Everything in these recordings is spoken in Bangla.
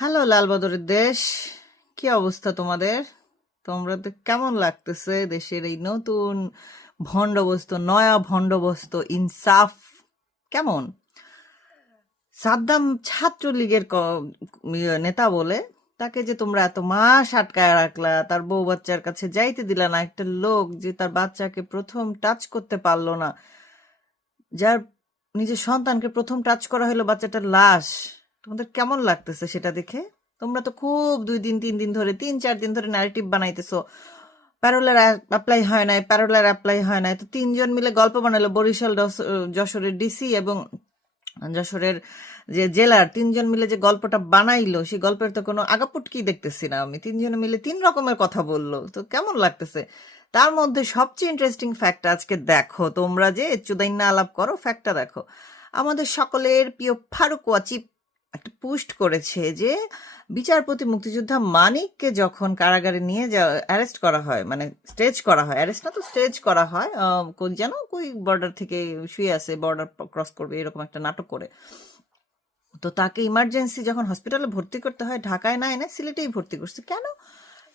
হ্যালো লালবদরের দেশ, কি অবস্থা তোমাদের? তোমরা তো কেমন লাগতেছে দেশের এই নতুন ভণ্ডবস্ত, নয়া ভণ্ডবস্ত ইনসাফ কেমন? সাদ্দাম ছাত্রলীগের নেতা বলে তাকে যে তোমরা এত মাস আটকায় রাখলা, তার বউ বাচ্চার কাছে যাইতে দিলা না। একটা লোক যে তার বাচ্চাকে প্রথম টাচ করতে পারলো না, যার নিজের সন্তানকে প্রথম টাচ করা হলো বাচ্চাটার লাশ, তোমাদের কেমন লাগতেছে সেটা দেখে? তোমরা তো খুব 2 দিন 3 দিন ধরে 3 4 দিন ধরে ন্যারেটিভ বানাইতেছো, প্যারোলার অ্যাপ্লাই হয় নাই, প্যারোলার অ্যাপ্লাই হয় নাই। তো তিনজন মিলে গল্প বানালো, বরিশাল যশোরের ডিসি এবং যশোরের যে জেলার তিনজন মিলে যে গল্পটা বানাইলো, সেই গল্পের তো কোনো আগাপুটকি দেখতেছি না আমি। তিনজনে মিলে 3 রকমের কথা বললো, তো কেমন লাগতেছে? তার মধ্যে সবচেয়ে ইন্টারেস্টিং ফ্যাক্ট আজকে দেখো, তোমরা যে চুদাইন্না আলাপ করো, ফ্যাক্টটা দেখো। আমাদের সকলের প্রিয় ফারুক ওয়াচিব একটা পোস্ট করেছে যে বিচারপতি মুক্তিযোদ্ধা মানিককে যখন কারাগারে নিয়ে যাওয়া অ্যারেস্ট করা হয়, মানে স্টেজ করা হয়, অ্যারেস্ট না তো স্টেজ করা হয়, কই যেন কই বর্ডার থেকে শুয়ে আছে, বর্ডার ক্রস করবে এরকম একটা নাটক করে। তো তাকে ইমার্জেন্সি যখন হসপিটালে ভর্তি করতে হয়, ঢাকায় না এনে সিলেটেই ভর্তি করছে। কেন?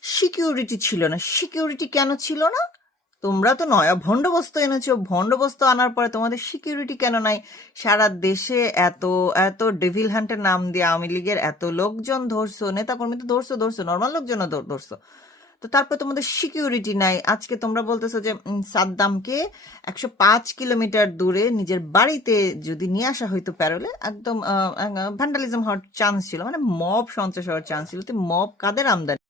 সিকিউরিটি ছিল না। সিকিউরিটি কেন ছিল না? তোমরা তো নয়া ভণ্ডবস্ত এনেছো, ভণ্ডবস্ত আনার পরে তোমাদের সিকিউরিটি কেন নাই? সারা দেশে এত এত ডেভিল হান্টের নাম দিয়ে আওয়ামী লীগের এত লোকজন ধরছো, নেতাকর্মী তো ধরছো, নর্মাল লোকজনও ধরছো, তো তারপর তোমাদের সিকিউরিটি নাই। আজকে তোমরা বলতেছো যে সাদ্দামকে 105 কিলোমিটার দূরে নিজের বাড়িতে যদি নিয়ে আসা হইতো প্যারোলে, একদম ভ্যান্ডালিজম হওয়ার চান্স ছিল, মানে মব সন্ত্রাস হওয়ার চান্স ছিল। তো মব কাদের আমদানি?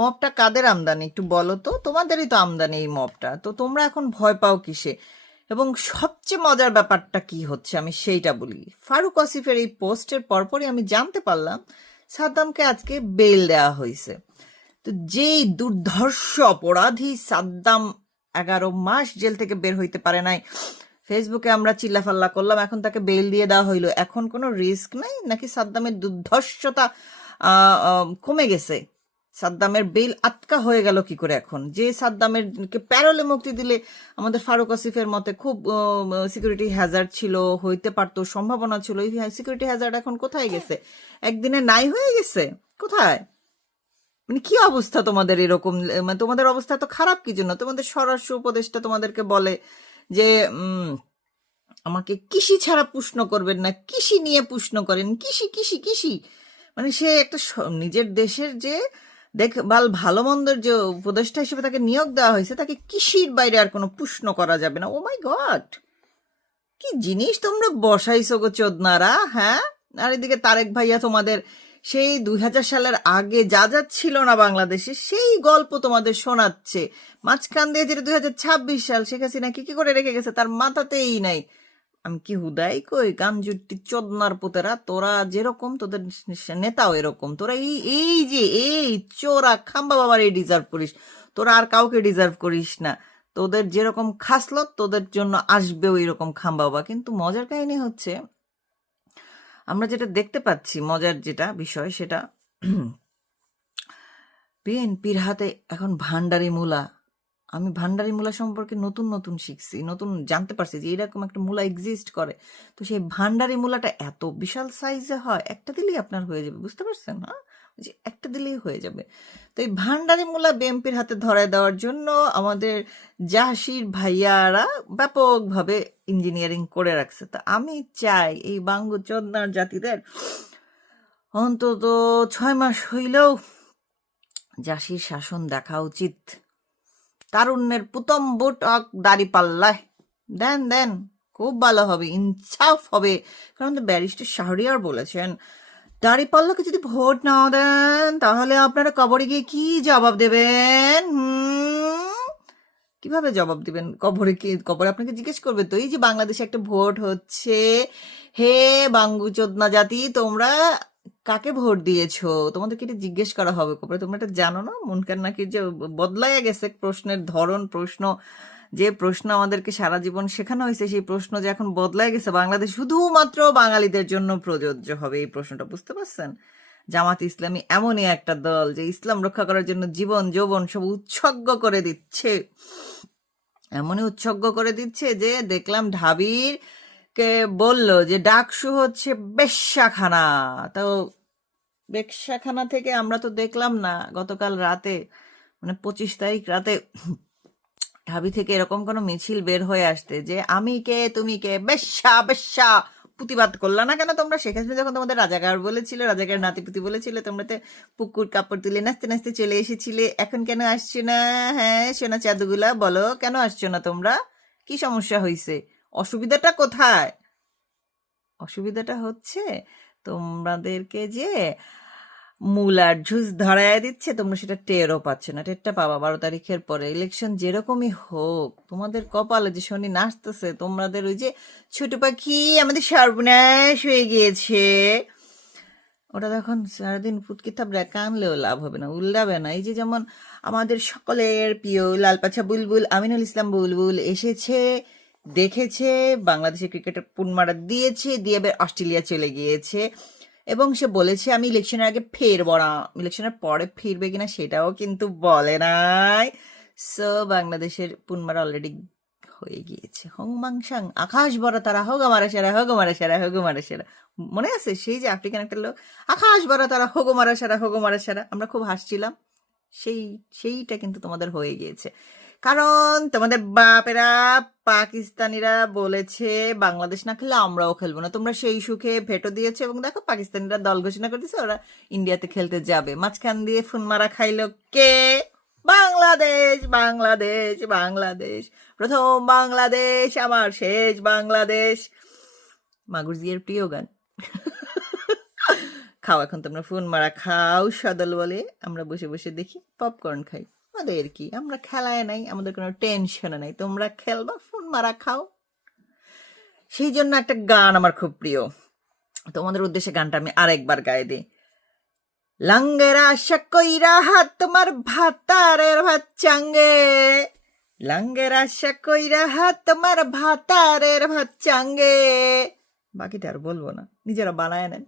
মবটা কাদের আমদানি একটু বলো তো? তোমাদেরই তো আমদানি এই মবটা। তো তোমরা এখন ভয় পাও কিসে? এবং সবচেয়ে মজার ব্যাপারটা কি হচ্ছে আমি সেইটা বলি। ফারুক আসিফের এই পোস্টের পরপরই আমি জানতে পারলাম সাদ্দামকে আজকে বেল দেওয়া হয়েছে। তো যেই দুর্ধর্ষ অপরাধী সাদ্দাম 11 মাস জেল থেকে বের হইতে পারে নাই, ফেসবুকে আমরা চিল্লাফাল্লা করলাম, এখন তাকে বেল দিয়ে দেওয়া হইলো। এখন কোনো রিস্ক নাই নাকি সাদ্দামের দুর্ধর্ষতা কমে গেছে? সাদ্দামের বেল আটকা হয়ে গেল কি করে এখন? যে সাদ্দামের প্যারোলে মুক্তি দিলে আমাদের ফারুক আসিফের মতে খুব সিকিউরিটি হ্যাজার্ড ছিল, হইতে পারতো, সম্ভাবনা ছিল, এই সিকিউরিটি হ্যাজার্ড এখন কোথায় গেছে? একদিনে নাই হয়ে গেছে কোথায়? মানে কি অবস্থা তোমাদের এরকম? মানে তোমাদের অবস্থা তো খারাপ কি জন্য? তোমাদের স্বরাষ্ট্র উপদেষ্টা তোমাদেরকে বলে যে আমাকে কৃষি ছাড়া প্রশ্ন করবেন না, কৃষি নিয়ে প্রশ্ন করেন, কৃষি কৃষি কৃষি। মানে সে একটা নিজের দেশের যে দেখভাল ভালো মন্দের যে উপদেষ্টা হিসেবে তাকে নিয়োগ দেওয়া হয়েছে, তাকে কৃষির বাইরে আর কোনো প্রশ্ন করা যাবে না। ও মাই গড, কি জিনিস তোমরা বসাইছো গো চোদনারা, হ্যাঁ? আর এদিকে তারেক ভাইয়া তোমাদের সেই 2000 সালের আগে যা যা ছিল না বাংলাদেশে, সেই গল্প তোমাদের শোনাচ্ছে। মাঝখান দিয়ে যেটা 2026 সাল, শেখ হাসিনা কি কি করে রেখে গেছে তার মাথাতেই নাই। আমি কি হুদাই কই গানজুটি চোদনার পুতেরা, তোরা যেরকম তোদের নেতাও এরকম। তোরা এই এই যে এই চোরা খাম্বা বাবার এই ডিজার্ভ করিস, তোরা আর কাউকে ডিজার্ভ করিস না। তোদের যেরকম খাসলত তোদের জন্য আসবেও এরকম খাম্বা বাবা। কিন্তু মজার কাহিনী হচ্ছে, আমরা যেটা দেখতে পাচ্ছি, মজার যেটা বিষয় সেটা বিএনপির হাতে এখন ভান্ডারি মূলা। আমি ভান্ডারি মূলা সম্পর্কে নতুন নতুন শিখছি, নতুন জানতে পারছি যে এরকম একটা মূলা এক্সিস্ট করে। তো সেই ভান্ডারি মূলাটা এত বিশাল সাইজে হয়, একটা দিলেই আপনার হয়ে যাবে, বুঝতে পারছেন? হ্যাঁ, যে একটা দিলেই হয়ে যাবে। তো এই ভান্ডারি মূলা বিএনপির হাতে ধরায় দেওয়ার জন্য আমাদের জাহাসির ভাইয়ারা ব্যাপকভাবে ইঞ্জিনিয়ারিং করে রাখছে। তা আমি চাই এই বাঙ্গু চোদনার জাতিদের অন্তত 6 মাস হইলেও জাসির শাসন দেখা উচিত। তারুণ্যের প্রথম ভোট দাড়ি পাল্লায় দেন দেন, খুব ভালো হবে, ইনসাফ হবে। কারণ ব্যারিস্টার শাহরিয়ার বলেছেন, দাড়ি পাল্লাকে যদি ভোট না দেন তাহলে আপনারা কবরে গিয়ে কি জবাব দেবেন? কিভাবে জবাব দিবেন? কবরে কি, কবরে আপনাকে জিজ্ঞেস করবে তো এই যে বাংলাদেশে একটা ভোট হচ্ছে, হে বাঙ্গু চোদনা জাতি তোমরা কাকে ভোট দিয়েছো, তোমাদেরকে এটা জিজ্ঞেস করা হবে কবরে। তোমরা এটা জানো না? মুনকার নাকি যে বদলাইয়া গেছে প্রশ্নের ধরন, প্রশ্ন যে প্রশ্ন আমাদেরকে সারা জীবন শেখানো হয়েছে, সেই প্রশ্ন যে এখন বদলায় গেছে, বাংলাদেশ শুধুমাত্র বাঙালিদের জন্য প্রযোজ্য হবে এই প্রশ্নটা, বুঝতে পারছেন? জামাত ইসলামী এমনই একটা দল যে ইসলাম রক্ষা করার জন্য জীবন যৌবন সব উৎসর্গ করে দিচ্ছে। এমনই উৎসর্গ করে দিচ্ছে যে দেখলাম ঢাবির কে বলল যে ডাকসু হচ্ছে বেশ্যাখানা। তো বেকসাখানা থেকে আমরা তো দেখলাম না গতকাল রাতে, মানে 25 তারিখ রাতে ঢাবি থেকে এরকম কোনো মিছিল বের হয়ে আসতে যে আমি কে তুমি কে, বেশ্যা বেশ্যা, প্রতিবাদ করলা না কেন তোমরা? শেখ হাসিনা যখন তোমাদের রাজাকার বলেছিল, রাজাকার নাতিপুতি বলেছিল, তোমরা তো পুকুর কাপড় তুলে নাচতে নাচতে চলে এসেছিলে। এখন কেন আসছো না? হ্যাঁ সোনা চাঁদগুলা, বলো কেন আসছো না তোমরা? কি সমস্যা হয়েছে? অসুবিধাটা কোথায়? অসুবিধাটা হচ্ছে তোমাদেরকে যে মূলার ঝুজ ধরায় দিচ্ছে, তোমরা সেটা টেরও পাচ্ছ না। টেরটা পাবা 12 তারিখের পরে। ইলেকশন যেরকমই হোক, তোমাদের কপালে যে শনি নাচতেছে, তোমাদের ওই যে ছোট পাখি আমাদের সর্বনাশ হয়ে গিয়েছে, ওটা তখন সারাদিন ফুটকি থাবড়া কানলেও লাভ হবে না, উল্লাবে না। এই যে যেমন আমাদের সকলের প্রিয় লালপাছা বুলবুল আমিনুল ইসলাম বুলবুল এসেছে, দেখেছে, বাংলাদেশের ক্রিকেটের পুনমারা দিয়েছে, দিয়ে এবার অস্ট্রেলিয়া চলে গিয়েছে, এবং সে বলেছে আমি ইলেকশনের আগে ফিরবো না, ইলেকশনের পরে ফিরবে কিনা সেটাও কিন্তু বলে নাই। সো বাংলাদেশের পুনমারা অলরেডি হয়ে গিয়েছে। হং মাংসাং আকাশ বড় তারা, হোগো মারা সেরা, হোগো মারা সেরা, হোগো মারা সেরা। মনে আছে সেই যে আফ্রিকান একটা লোক, আকাশ বড় তারা, হোগো মারা সেরা, হোগো মারা সেরা। আমরা খুব হাসছিলাম। সেইটা কিন্তু তোমাদের হয়ে গিয়েছে, কারণ তোমাদের বাপেরা পাকিস্তানিরা বলেছে বাংলাদেশ না খেলে আমরাও খেলবো না। তোমরা সেই সুখে ভেটো দিয়েছো, এবং দেখো পাকিস্তানিরা দল ঘোষণা করতেছে ওরা ইন্ডিয়াতে খেলতে যাবে। মাঝখান দিয়ে ফোন মারা খাইলো কে? বাংলাদেশ, বাংলাদেশ, বাংলাদেশ, প্রথম বাংলাদেশ আমার শেষ বাংলাদেশ, মাগুর জিয়ার প্রিয় গান। খাও এখন তোমরা ফোন মারা খাও সদল বলে, আমরা বসে বসে দেখি, পপকর্ন খাই। আমাদের কি, আমরা খেলায় নাই, আমাদের কোনো টেনশন নাই, তোমরা খেলবা, ফোন মারা খাও। সেই জন্য একটা গান আমার খুব প্রিয়, তোমাদের উদ্দেশ্যে গানটা আমি আরেকবার গায়ে দিই। লাঙ্গের আশা কইরা হাত তোমার ভাতারের ভাত চাঙ্গে, লাঙ্গের আশা কইরা হাত তোমার ভাতারের ভাত চাঙ্গে। বাকিটা আর বলবো না, নিজেরা বানায় নেন।